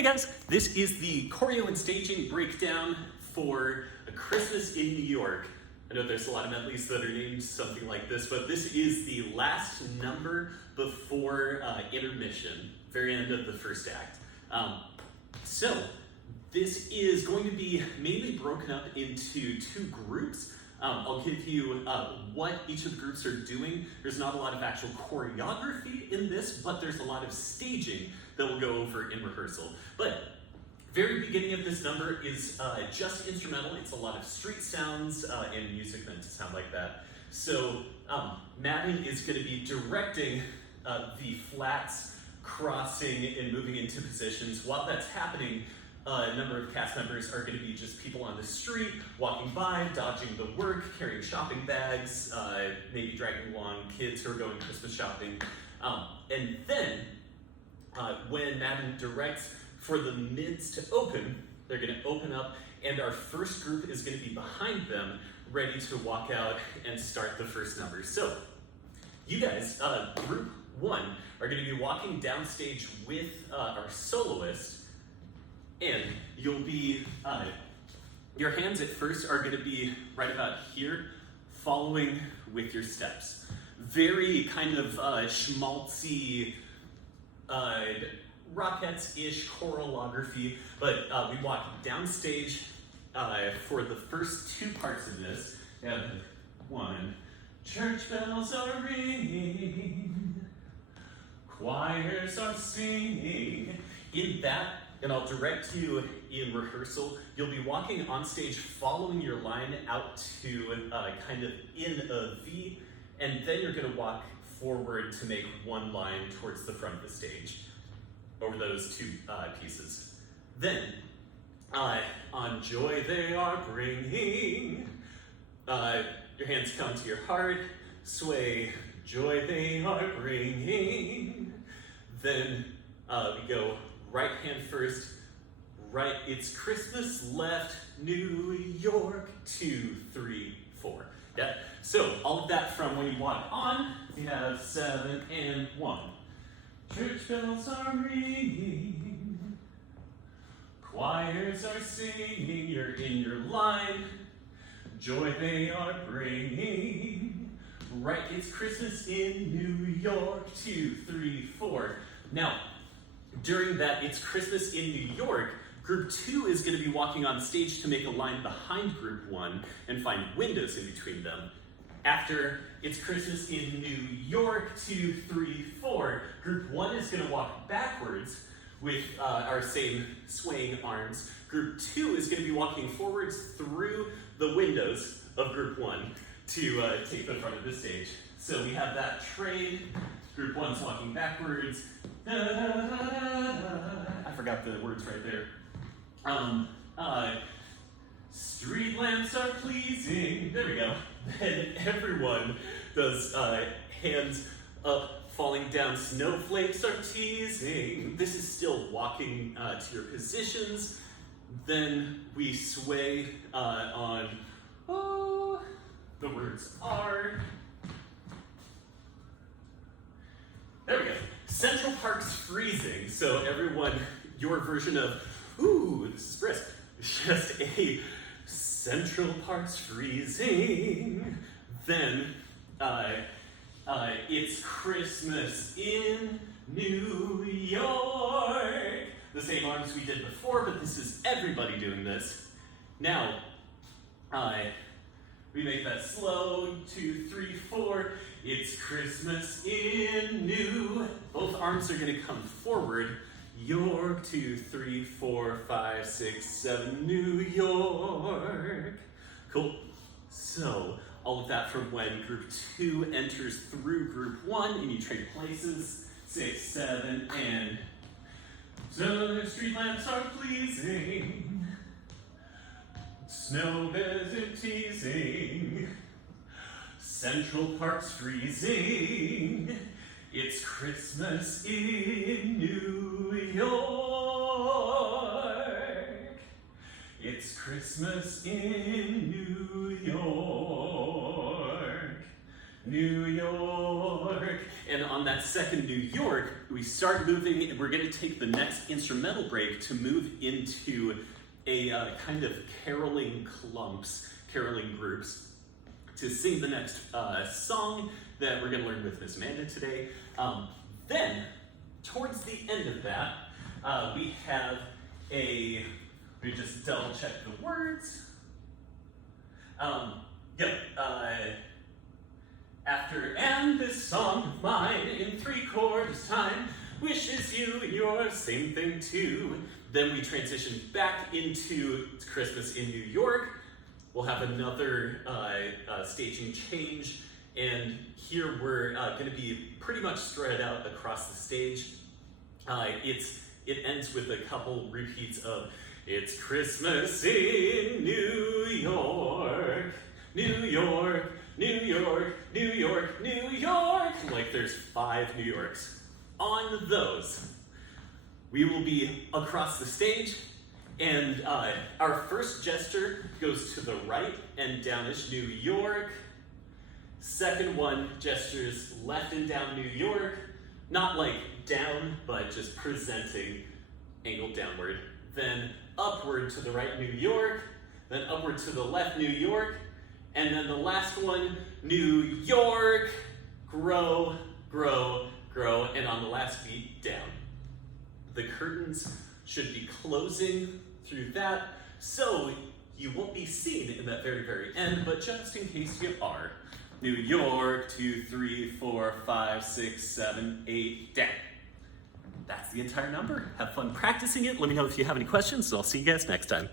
Hey guys, this is the choreo and staging breakdown for A Christmas in New York. I know there's a lot of medleys that are named something like this, but this is the last number before intermission, very end of the first act. So this is going to be mainly broken up into two groups. I'll give you what each of the groups are doing. There's not a lot of actual choreography in this, but there's a lot of staging that we'll go over in rehearsal. But very beginning of this number is just instrumental. It's a lot of street sounds and music meant to sound like that. So Madden is going to be directing the flats crossing and moving into positions. While that's happening, a number of cast members are going to be just people on the street, walking by, dodging the work, carrying shopping bags, maybe dragging along kids who are going Christmas shopping. And then, when Madden directs for the mids to open, they're going to open up, and our first group is going to be behind them, ready to walk out and start the first number. So, you guys, group one, are going to be walking downstage with our soloist. And you'll be, your hands at first are going to be right about here, following with your steps. Very kind of schmaltzy, Rockettes-ish choreography, but we walk downstage for the first two parts of this. One, church bells are ringing, choirs are singing. In that, and I'll direct you in rehearsal, you'll be walking on stage following your line out to kind of in a V, and then you're going to walk forward to make one line towards the front of the stage over those two pieces. Then, on Joy They Are Bringing, your hands come to your heart, sway, Joy They Are Bringing. Then we go right hand first, right, it's Christmas left, New York, 2, 3, 4. Yeah, so all of that from when you walk on, we have 7 and 1. Church bells are ringing, choirs are singing, you're in your line, joy they are bringing, right, it's Christmas in New York, 2, 3, 4. Now, during that It's Christmas in New York, group 2 is going to be walking on stage to make a line behind group 1 and find windows in between them. After It's Christmas in New York, 2, 3, 4, group 1 is going to walk backwards with our same swaying arms. Group 2 is going to be walking forwards through the windows of group 1 to take the front of the stage. So we have that trade. Group 1's walking backwards. Da, da, da, da, da. I forgot the words right there. Street lamps are pleasing. There we go. Then everyone does hands up, falling down. Snowflakes are teasing. This is still walking to your positions. Then we sway on the words are. There we go. Central Park's freezing. So everyone, your version of, ooh, this is brisk. Just a Central Park's freezing. Then, it's Christmas in New York. The same arms we did before, but this is everybody doing this. Now, we make that slow, 2, 3, 4. It's Christmas in New. Both arms are going to come forward. York, 2, 3, 4, 5, 6, 7, New York. Cool. So, all of that from when group 2 enters through group 1 and you trade places. 6, 7, and so the street lamps are pleasing. Snow isn't teasing. Central Park's freezing. It's Christmas in New York. It's Christmas in New York. New York. And on that second New York, we start moving, and we're going to take the next instrumental break to move into a kind of caroling groups, to sing the next song that we're going to learn with Miss Amanda today. Then, towards the end of that, we have we just double check the words. After "and this song of mine in 3/4 time wishes you your same thing too," then we transition back into Christmas in New York. We'll have another staging change, and here we're going to be pretty much spread out across the stage. It ends with a couple repeats of "It's Christmas in New York, New York, New York, New York, New York." Like there's 5 New Yorks. On those, we will be across the stage, and our first gesture goes to the right and downish New York. Second one gestures left and down New York, not like down, but just presenting angled downward. Then upward to the right New York, then upward to the left New York, and then the last one, New York, grow, grow, grow, and on the last beat, down. The curtains should be closing through that, so you won't be seen in that very, very end, but just in case you are, New York, 2, 3, 4, 5, 6, 7, 8, down. That's the entire number. Have fun practicing it. Let me know if you have any questions, and I'll see you guys next time.